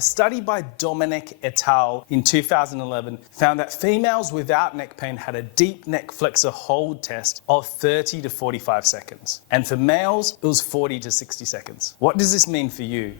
A study by Domenech et al. In 2011 found that females without neck pain had a deep neck flexor hold test of 30 to 45 seconds. And for males, it was 40 to 60 seconds. What does this mean for you?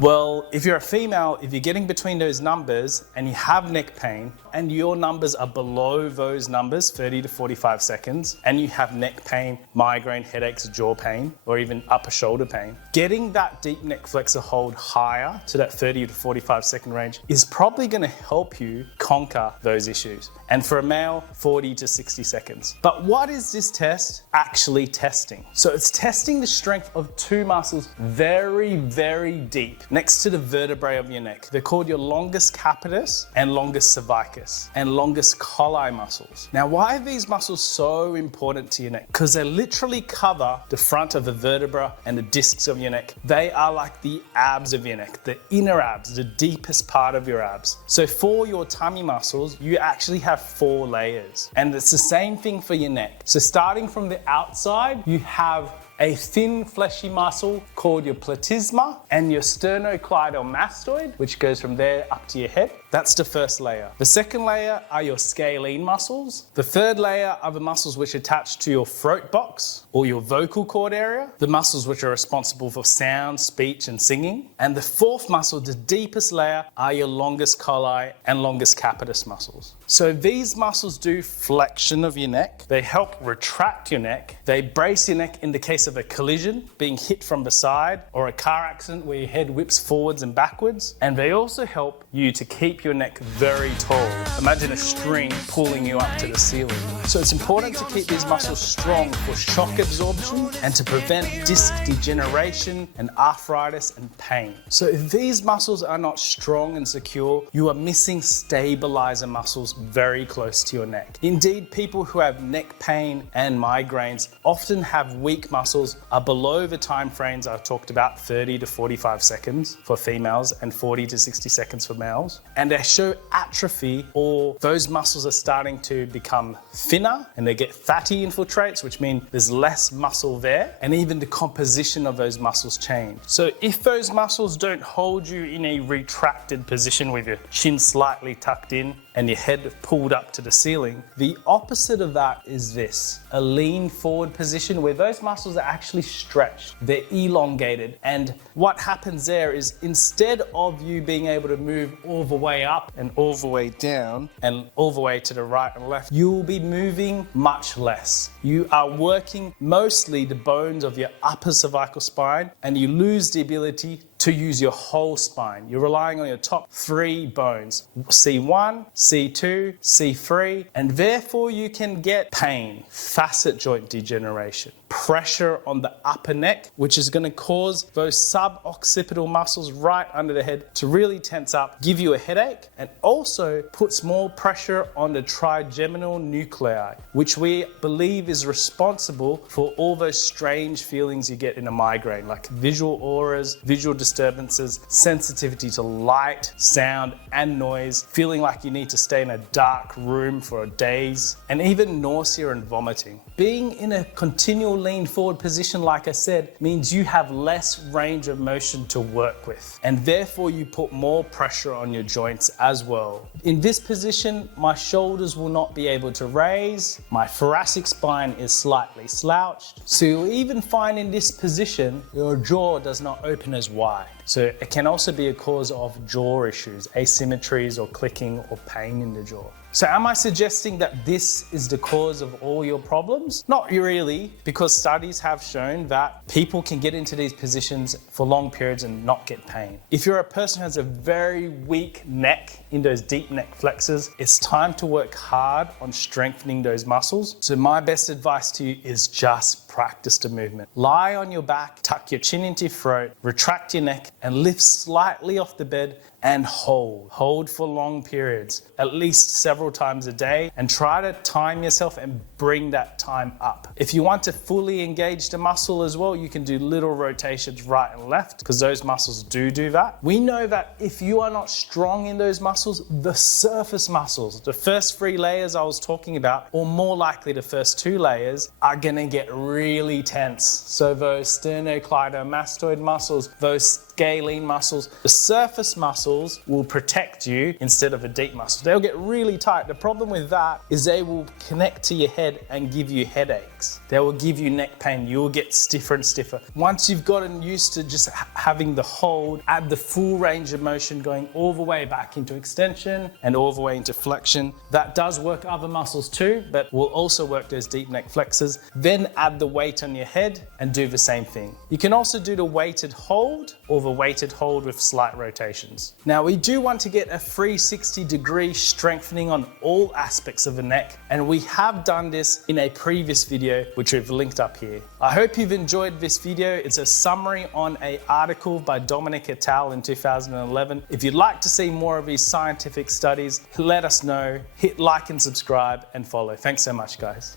Well, if you're a female, if you're getting between those numbers and you have neck pain and your numbers are below those numbers, 30 to 45 seconds, and you have neck pain, migraine, headaches, jaw pain, or even upper shoulder pain, getting that deep neck flexor hold higher to that 30 to 45 second range is probably going to help you conquer those issues. And for a male, 40 to 60 seconds. But what is this test actually testing? So it's testing the strength of two muscles very, very deep next to the vertebrae of your neck. They're called your longus capitis and longus cervicus and longus colli muscles. Now, why are these muscles so important to your neck? Because they literally cover the front of the vertebra and the discs of your neck. They are like the abs of your neck, the inner abs, the deepest part of your abs. So for your tummy muscles, you actually have 4 layers. And it's the same thing for your neck. So starting from the outside, you have a thin fleshy muscle called your platysma and your sternocleidomastoid, which goes from there up to your head. That's the first layer. The second layer are your scalene muscles. The third layer are the muscles which attach to your throat box or your vocal cord area, the muscles which are responsible for sound, speech, and singing. And the fourth muscle, the deepest layer, are your longus colli and longus capitis muscles. So these muscles do flexion of your neck. They help retract your neck. They brace your neck in the case of a collision, being hit from the side, or a car accident where your head whips forwards and backwards. And they also help you to keep your neck very tall. Imagine a string pulling you up to the ceiling. So it's important to keep these muscles strong for shock absorption and to prevent disc degeneration and arthritis and pain. So if these muscles are not strong and secure, you are missing stabilizer muscles very close to your neck. Indeed, people who have neck pain and migraines often have weak muscles are below the time frames I talked about, 30 to 45 seconds for females and 40 to 60 seconds for males. And they show atrophy, or those muscles are starting to become thinner and they get fatty infiltrates, which mean there's less muscle there, and even the composition of those muscles change. So if those muscles don't hold you in a retracted position with your chin slightly tucked in and your head pulled up to the ceiling, the opposite of that is this, a lean forward position where those muscles are actually stretched, they're elongated. And what happens there is, instead of you being able to move all the way up and all the way down and all the way to the right and left, you will be moving much less. You are working mostly the bones of your upper cervical spine, and you lose the ability to use your whole spine. You're relying on your top 3 bones, C1, C2, C3, and therefore you can get pain, facet joint degeneration, pressure on the upper neck, which is going to cause those suboccipital muscles right under the head to really tense up, give you a headache, and also puts more pressure on the trigeminal nuclei, which we believe is responsible for all those strange feelings you get in a migraine, like visual auras, visual disturbances, sensitivity to light, sound, and noise, feeling like you need to stay in a dark room for days, and even nausea and vomiting. Being in a continual lean forward position, like I said, means you have less range of motion to work with, and therefore you put more pressure on your joints as well. In this position, my shoulders will not be able to raise, my thoracic spine is slightly slouched, so you'll even find in this position your jaw does not open as wide. So it can also be a cause of jaw issues, asymmetries or clicking or pain in the jaw. So am I suggesting that this is the cause of all your problems? Not really, because studies have shown that people can get into these positions for long periods and not get pain. If you're a person who has a very weak neck in those deep neck flexors, it's time to work hard on strengthening those muscles. So my best advice to you is just practice the movement. Lie on your back, tuck your chin into your throat, retract your neck, and lift slightly off the bed and hold. Hold for long periods, at least several times a day, and try to time yourself and bring that time up. If you want to fully engage the muscle as well, you can do little rotations right and left because those muscles do that. We know that if you are not strong in those muscles, the surface muscles, the first 3 layers I was talking about, or more likely the first 2 layers, are gonna get really tense. So those sternocleidomastoid muscles, those scalene muscles, the surface muscles will protect you instead of a deep muscle. They'll get really tight. The problem with that is they will connect to your head and give you headaches. They will give you neck pain. You will get stiffer and stiffer. Once you've gotten used to just having the hold, add the full range of motion going all the way back into extension and all the way into flexion. That does work other muscles too, but will also work those deep neck flexors. Then add the weight on your head and do the same thing. You can also do the weighted hold or the weighted hold with slight rotations. Now we do want to get a 360-degree strengthening on all aspects of the neck, and we have done this in a previous video which we've linked up here. I hope you've enjoyed this video. It's a summary on an article by Domenech et al. In 2011. If you'd like to see more of these scientific studies, let us know. Hit like and subscribe and follow. Thanks so much, guys.